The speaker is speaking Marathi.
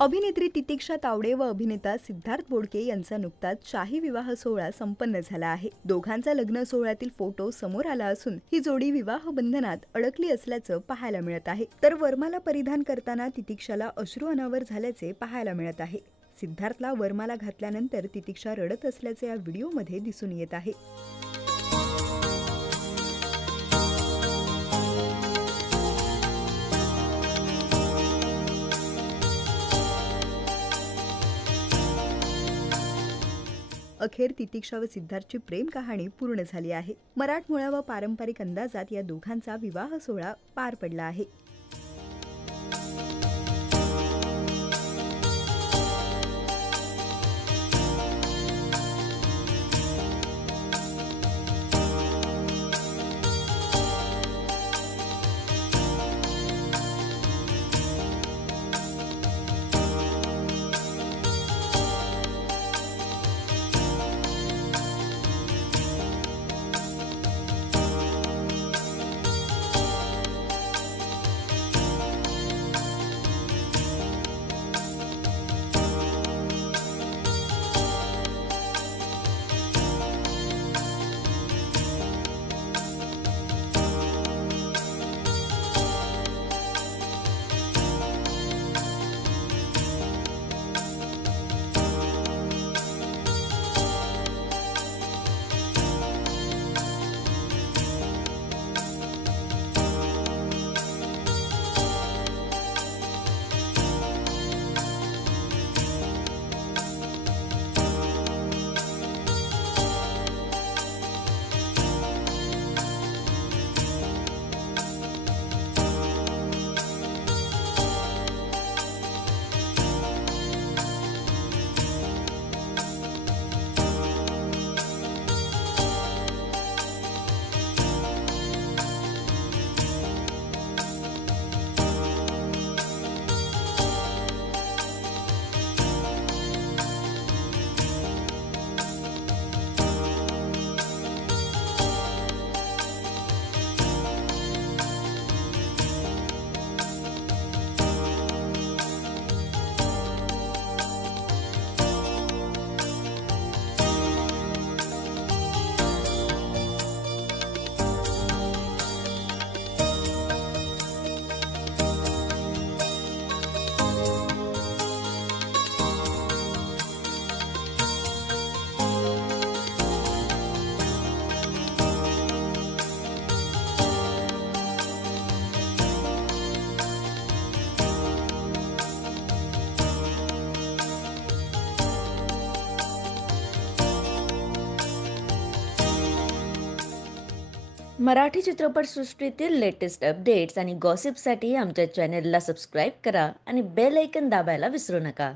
अभिनेत्री तितिक्षा तावडे व अभिनेता सिद्धार्थ बोडके यांचा नुकताच शाही विवाह सोहळा संपन्न झाला आहे। दोघांचा लग्न सोहळ्यातील फोटो समोर आला असून ही जोडी विवाह बंधनात अडकली असल्याचं पाहायला मिळत आहे। तर वरमाला परिधान करताना तितिक्षाला अश्रू अनावर झाल्याचे पाहायला मिळत आहे। सिद्धार्थला वरमाला घातल्यानंतर तितिक्षा रडत असल्याचे या व्हिडिओमध्ये दिसून येत आहे। अखेर तितिक्षा व सिद्धार्थची प्रेम कहाणी पूर्ण झाली आहे। मराठमोळा व पारंपरिक अंदाजात या दोघांचा विवाह सोहळा पार पडला आहे। मराठी चित्रपटसृष्टीतील लेटेस्ट अपडेट्स आणि गॉसिपसाठी आमच्या चॅनेलला सबस्क्राईब करा आणि बेल ऐकन दाबायला विसरू नका।